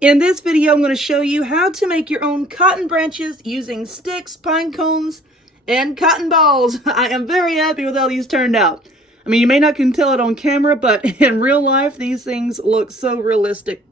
In this video, I'm going to show you how to make your own cotton branches using sticks, pine cones, and cotton balls. I am very happy with how these turned out. I mean, you may not can tell it on camera, but in real life, these things look so realistic.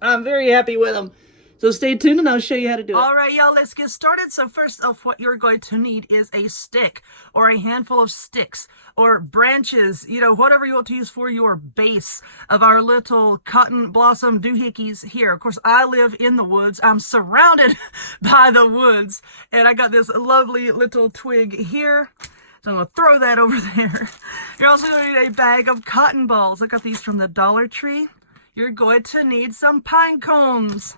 I'm very happy with them. So stay tuned and I'll show you how to do it. All right, y'all, let's get started. So first off, what you're going to need is a stick or a handful of sticks or branches, you know, whatever you want to use for your base of our little cotton blossom doohickeys here. Of course, I live in the woods. I'm surrounded by the woods, and I got this lovely little twig here. So I'm going to throw that over there. You're also going to need a bag of cotton balls. I got these from the Dollar Tree. You're going to need some pine cones.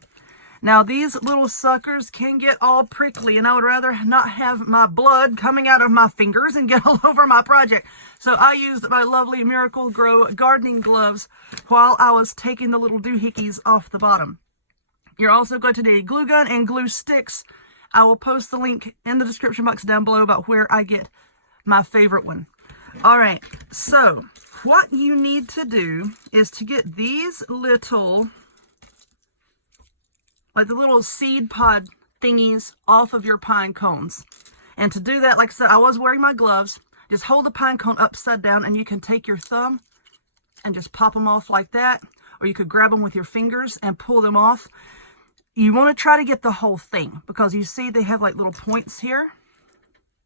Now, these little suckers can get all prickly, and I would rather not have my blood coming out of my fingers and get all over my project. So I used my lovely Miracle Grow gardening gloves while I was taking the little doohickeys off the bottom. You're also going to need a glue gun and glue sticks. I will post the link in the description box down below about where I get my favorite one. All right, so what you need to do is to get these little, like the little seed pod thingies off of your pine cones. And to do that, like I said, I was wearing my gloves. Just hold the pine cone upside down and you can take your thumb and just pop them off like that. Or you could grab them with your fingers and pull them off. You want to try to get the whole thing because you see they have like little points here.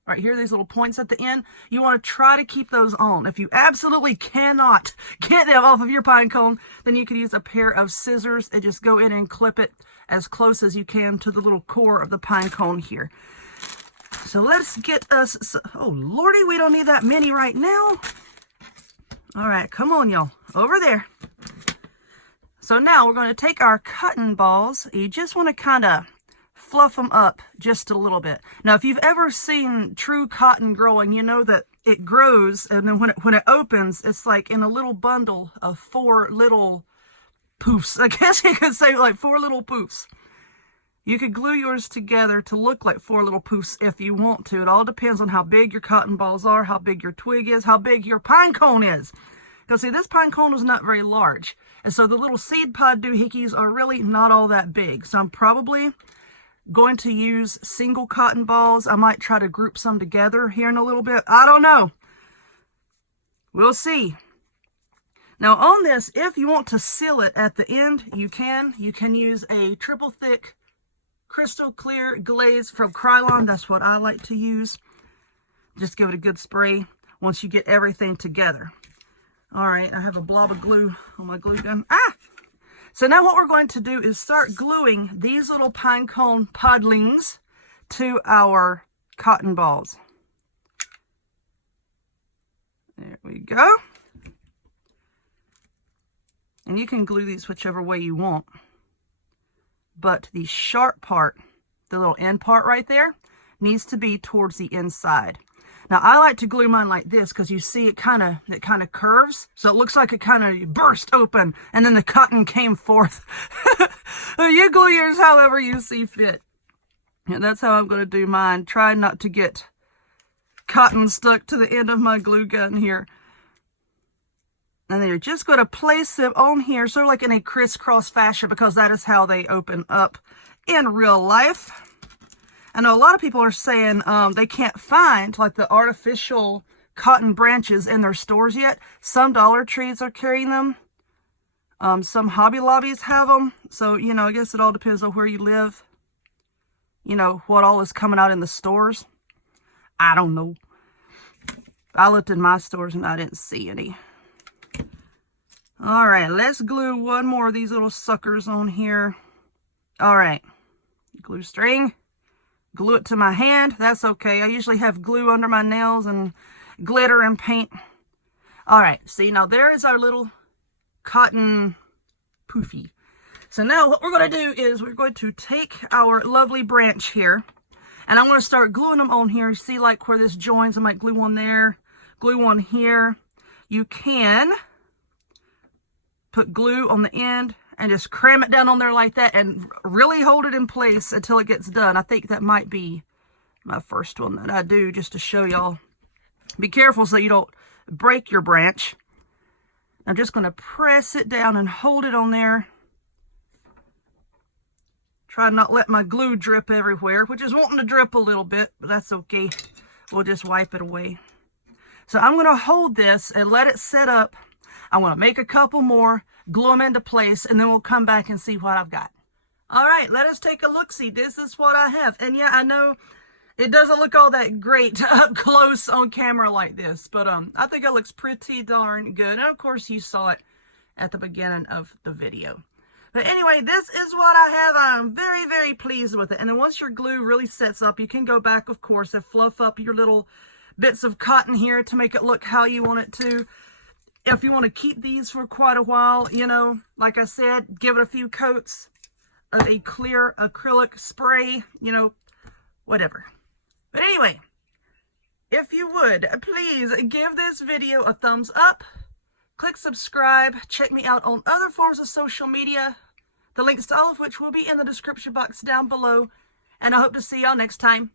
Right here, these little points at the end. You want to try to keep those on. If you absolutely cannot get them off of your pine cone, then you could use a pair of scissors and just go in and clip it as close as you can to the little core of the pine cone here. So let's get us, oh lordy, we don't need that many right now. All right, come on y'all, over there. So now we're going to take our cotton balls. You just want to kind of fluff them up just a little bit. Now, if you've ever seen true cotton growing, you know that it grows, and then when it opens, it's like in a little bundle of 4 little poofs. I guess you could say like 4 little poofs. You could glue yours together to look like 4 little poofs if you want to. It all depends on how big your cotton balls are, how big your twig is, how big your pine cone is. Because see, this pine cone was not very large. And so the little seed pod doohickeys are really not all that big. So I'm probably going to use single cotton balls. I might try to group some together here in a little bit. I don't know. We'll see. Now on this, if you want to seal it at the end, you can. You can use a triple thick crystal clear glaze from Krylon. That's what I like to use. Just give it a good spray once you get everything together. All right, I have a blob of glue on my glue gun. So now what we're going to do is start gluing these little pine cone podlings to our cotton balls. There we go. And you can glue these whichever way you want. But the sharp part, the little end part right there, needs to be towards the inside. Now I like to glue mine like this because you see it kind of curves, so it looks like it kind of burst open and then the cotton came forth. You glue yours however you see fit. And that's how I'm going to do mine. Try not to get cotton stuck to the end of my glue gun here. And then you're just going to place them on here sort of like in a crisscross fashion because that is how they open up in real life. I know a lot of people are saying they can't find like the artificial cotton branches in their stores yet. Some Dollar Trees are carrying them. Some Hobby Lobbies have them. So, you know, I guess it all depends on where you live. You know, what all is coming out in the stores. I don't know. I looked in my stores and I didn't see any. All right, let's glue one more of these little suckers on here. All right, glue string. Glue it to my hand. That's okay. I usually have glue under my nails and glitter and paint. All right. See, now there is our little cotton poofy. So now what we're going to do is we're going to take our lovely branch here and I'm going to start gluing them on here. See like where this joins, I might glue one there, glue one here. You can put glue on the end and just cram it down on there like that and really hold it in place until it gets done. I think that might be my first one that I do just to show y'all. Be careful so you don't break your branch. I'm just going to press it down and hold it on there Try not let my glue drip everywhere, which is wanting to drip a little bit, but that's okay. We'll just wipe it away. So I'm going to hold this and let it set up. I'm going to make a couple more, glue them into place, and then we'll come back and see what I've got. All right, let us take a look-see. This is what I have. And yeah, I know it doesn't look all that great up close on camera like this, but I think it looks pretty darn good. And of course, you saw it at the beginning of the video. But anyway, this is what I have. I'm very, very pleased with it. And then once your glue really sets up, you can go back, of course, and fluff up your little bits of cotton here to make it look how you want it to. If you want to keep these for quite a while, you know, like I said, give it a few coats of a clear acrylic spray, you know, whatever. But anyway, if you would, please give this video a thumbs up, click subscribe, check me out on other forms of social media, the links to all of which will be in the description box down below, and I hope to see y'all next time.